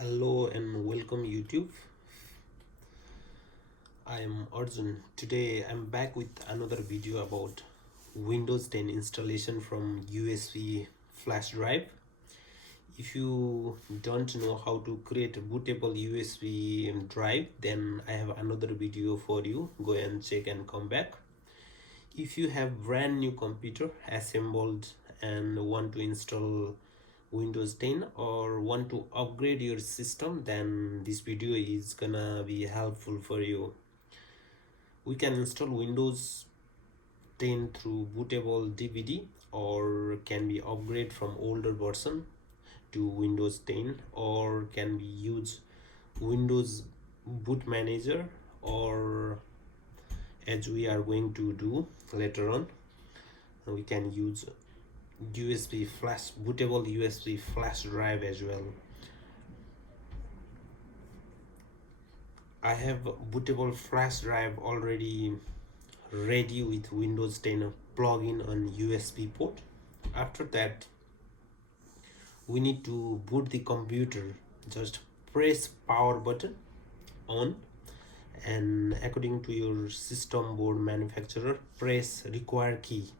Hello and welcome YouTube. I am Arjun. Today I'm back with another video about Windows 10 installation from USB flash drive. If you don't know how to create a bootable USB drive, then I have another video for you. Go and check and come back. If you have brand new computer assembled and want to install Windows 10 or want to upgrade your system, then this video is gonna be helpful for you. We can install Windows 10 through bootable DVD or can be upgrade from older version to Windows 10, or can be use Windows boot manager, or as we are going to do later on, we can use USB flash, bootable USB flash drive as well. I have bootable flash drive already ready with Windows 10 plugin on USB port. After that, we need to boot the computer. Just press power button on, and according to your system board manufacturer, press require key.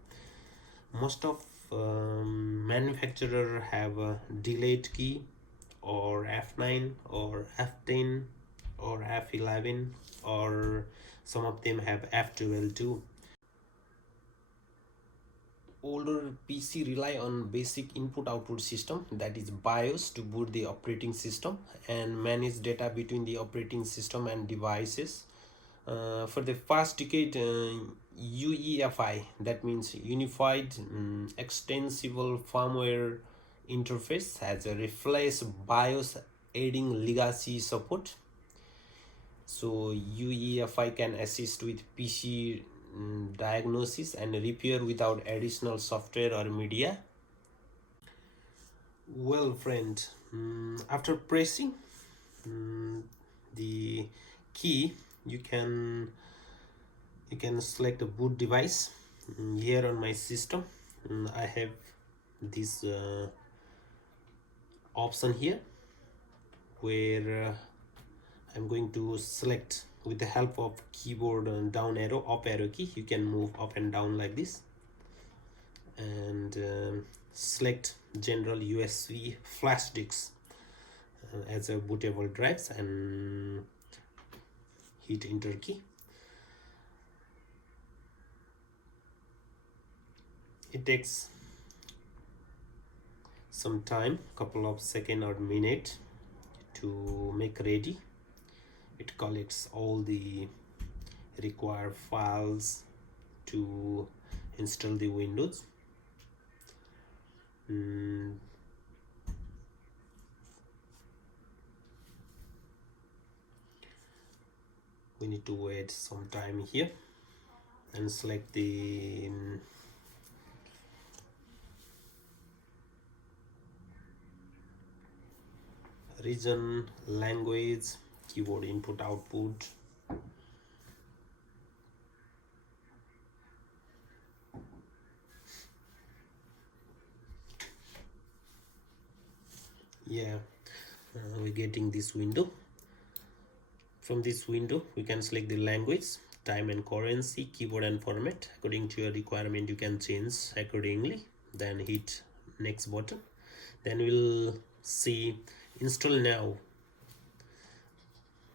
Most of manufacturer have a delayed key or F9 or F10 or F11, or some of them have F12 too. Older PC rely on basic input output system, that is BIOS, to boot the operating system and manage data between the operating system and devices. For the past decade, UEFI, that means Unified Extensible Firmware Interface, has replaced BIOS, adding legacy support. So UEFI can assist with PC diagnosis and repair without additional software or media. Well, friend, after pressing the key, you can select a boot device. Here on my system, I have this option here, where I'm going to select with the help of keyboard down arrow, up arrow key. You can move up and down like this, and select general USB flash disks as a bootable drives, and hit enter key. It takes some time, couple of seconds or minute, to make ready. It collects all the required files to install the Windows. We need to wait some time here and select the region, language, keyboard input output. We're getting this window. From this window, we can select the language, time and currency, keyboard and format. According to your requirement, you can change accordingly. Then hit next button. Then we'll see install now,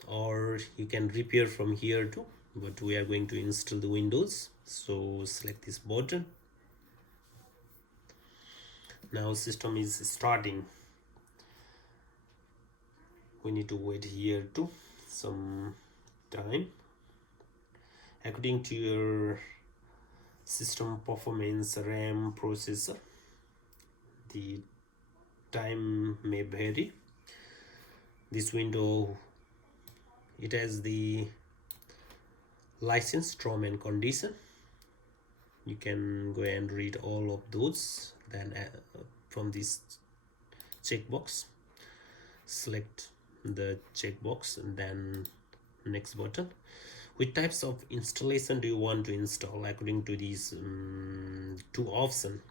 or you can repair from here too, but we are going to install the Windows, so select this button. Now system is starting. We need to wait here too some time. According to your system performance, RAM, processor, the time may vary. This window, it has the license, term and condition. You can go and read all of those. Then from this checkbox, select the checkbox and then next button. Which types of installation do you want to install? According to these two options,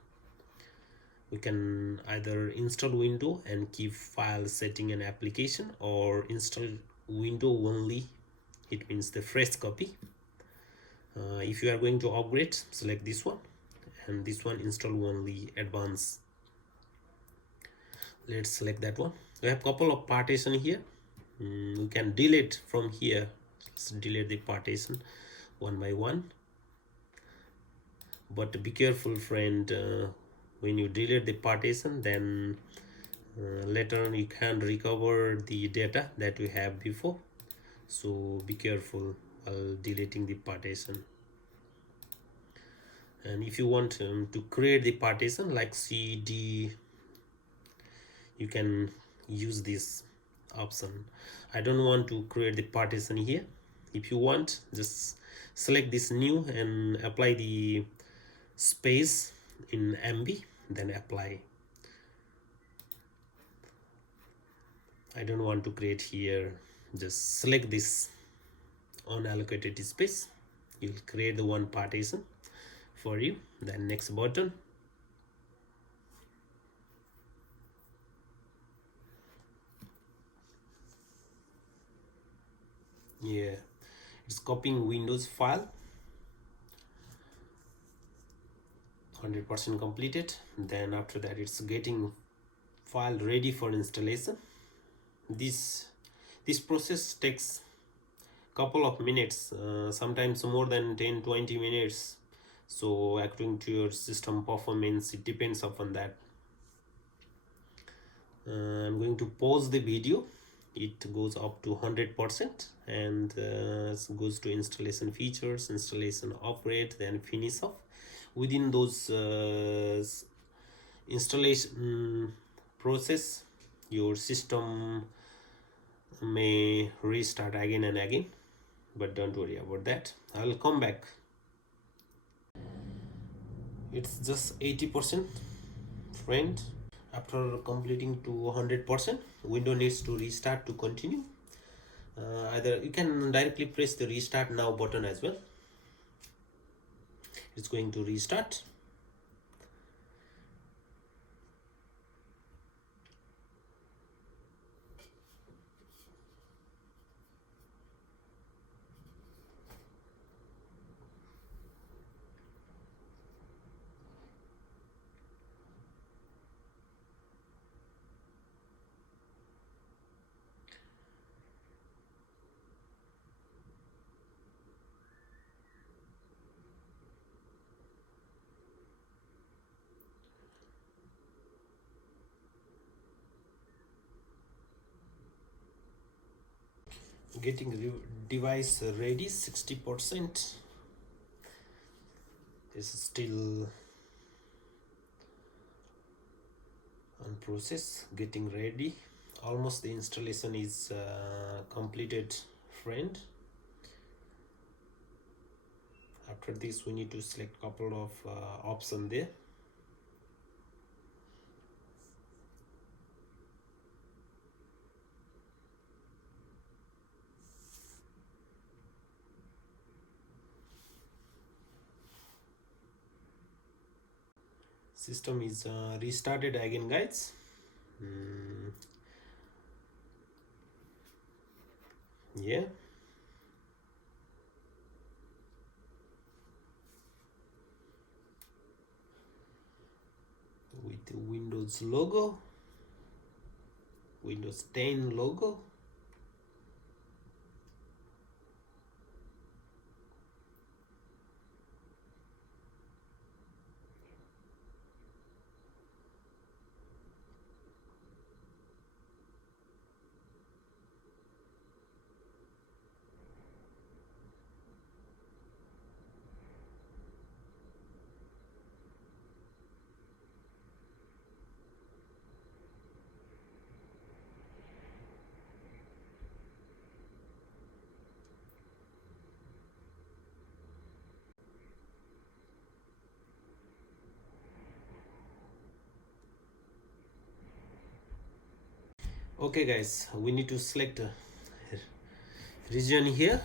We can either install window and keep file setting an application, or install window only, it means the fresh copy. If you are going to upgrade, select this one, and this one install only advanced. Let's select that one. We have couple of partition here. We can delete from here. Let's delete the partition one by one, but be careful, friend. When you delete the partition, then later on you can't recover the data that you have before, so be careful while deleting the partition. And if you want to create the partition like CD, you can use this option. I don't want to create the partition here. If you want, just select this new and apply the space in MB, then apply. I don't want to create here. Just select this unallocated space. You'll create the one partition for you. Then next button. Yeah, it's copying Windows file. 100% completed. Then after that, it's getting file ready for installation. This process takes couple of minutes, sometimes more than 10-20 minutes. So according to your system performance, it depends upon that. I'm going to pause the video. It goes up to 100% and goes to installation features, installation upgrade, then finish off. Within those installation process, your system may restart again and again, but don't worry about that. I'll come back. It's just 80%, friend. After completing to 100%, window needs to restart to continue. Either you can directly press the restart now button as well. It's going to restart. Getting device ready, 60%. This is still on process, getting ready. Almost the installation is completed, friend. After this, we need to select couple of options there. System is restarted again, guys. Yeah, with the Windows logo, Windows 10 logo. Okay guys, we need to select a region here.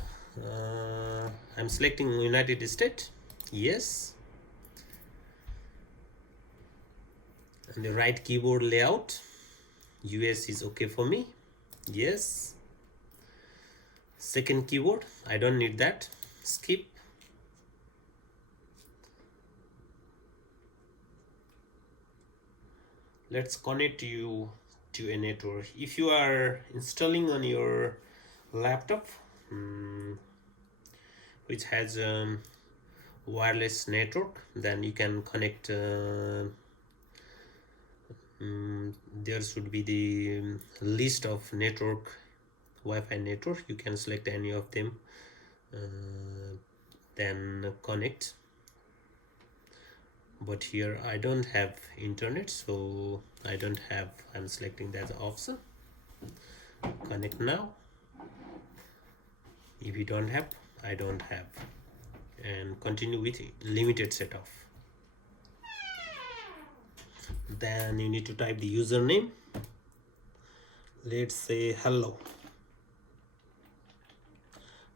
I'm selecting United States. Yes. the right keyboard layout. US is okay for me. Yes. Second keyboard, I don't need that. Skip. Let's connect you to a network. If you are installing on your laptop which has wireless network, then you can connect there should be the list of network, Wi-Fi network. You can select any of them, then connect. But here I don't have internet, so I'm selecting that option. Connect now. If you don't have, I don't have, and continue with limited setup. Then you need to type the username. Let's say hello.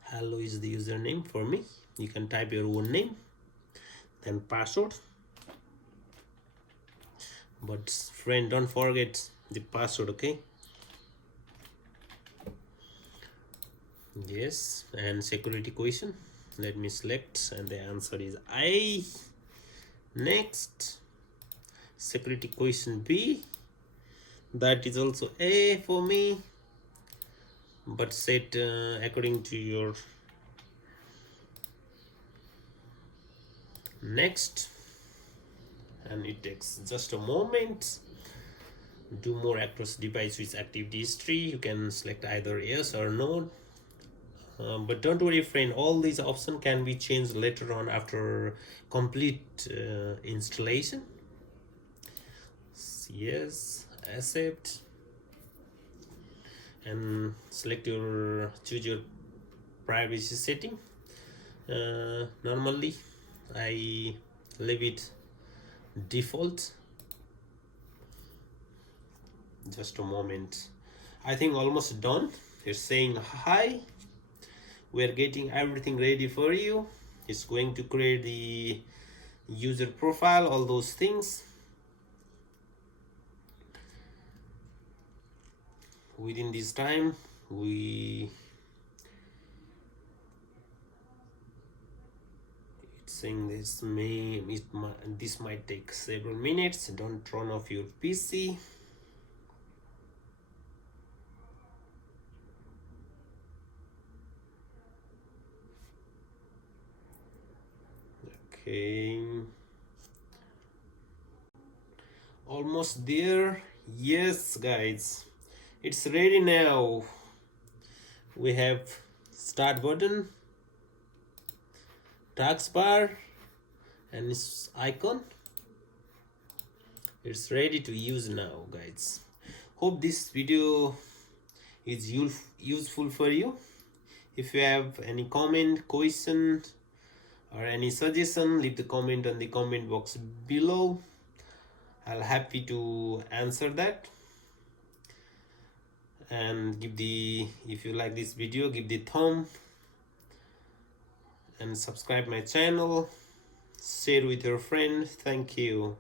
Hello is the username for me. You can type your own name, then password. But friend, don't forget the password, okay? Yes, and security question. Let me select, and the answer is I. Next, security question B. That is also A for me, but set according to your. Next, and it takes just a moment. Do more across device with activity history. You can select either yes or no. But don't worry friend, all these options can be changed later on after complete installation. Yes, accept, and choose your privacy setting. Normally I leave it default. Just a moment. I think almost done. It's saying hi, we're getting everything ready for you. It's going to create the user profile, all those things. Within this time, it's saying this might take several minutes. Don't turn off your PC. Okay, almost there. Yes guys, it's ready now. We have start button, taskbar, and its icon. It's ready to use now guys. Hope this video is useful for you. If you have any comment, question, or any suggestion, leave the comment on the comment box below. I'll happy to answer that. And if you like this video, give the thumb and subscribe my channel, share with your friend. Thank you.